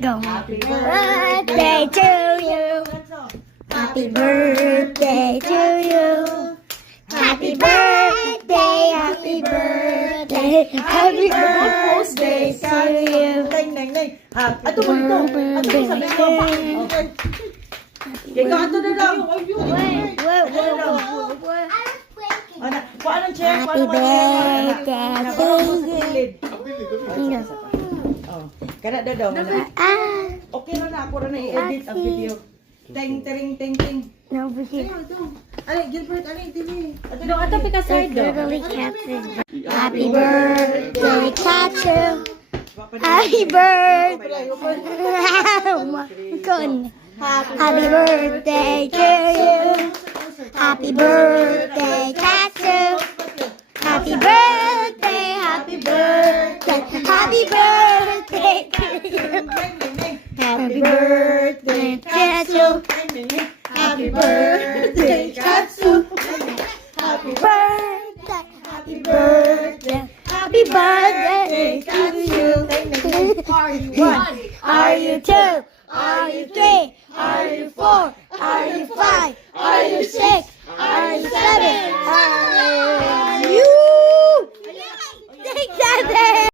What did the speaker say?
Go. Happy Birthday to you. Happy birthday to you. Happy birthday, happy birthday, happy birthday to you. Neng. Ato mo ito. Ato mo sabi ko. Okay. Ikaw, ato na lang. Paano check? Happy birthday to you. Kana daw. Ah, Okay na ako na i-edit ang video. Ting. no, we can. Alay, Gilbert, alay, dili. Ato pika side do. Literally captain. Happy birthday, Katsu. Happy birthday. Good. Happy birthday to you. Happy birthday, Katsu. Happy birthday, happy birthday, happy birthday to you. Happy birthday, Katsu. Happy birthday, Katsu. Happy birthday, happy birthday, happy birthday to you. Are you one? Are you two? Are you three? Are you four? Are you five?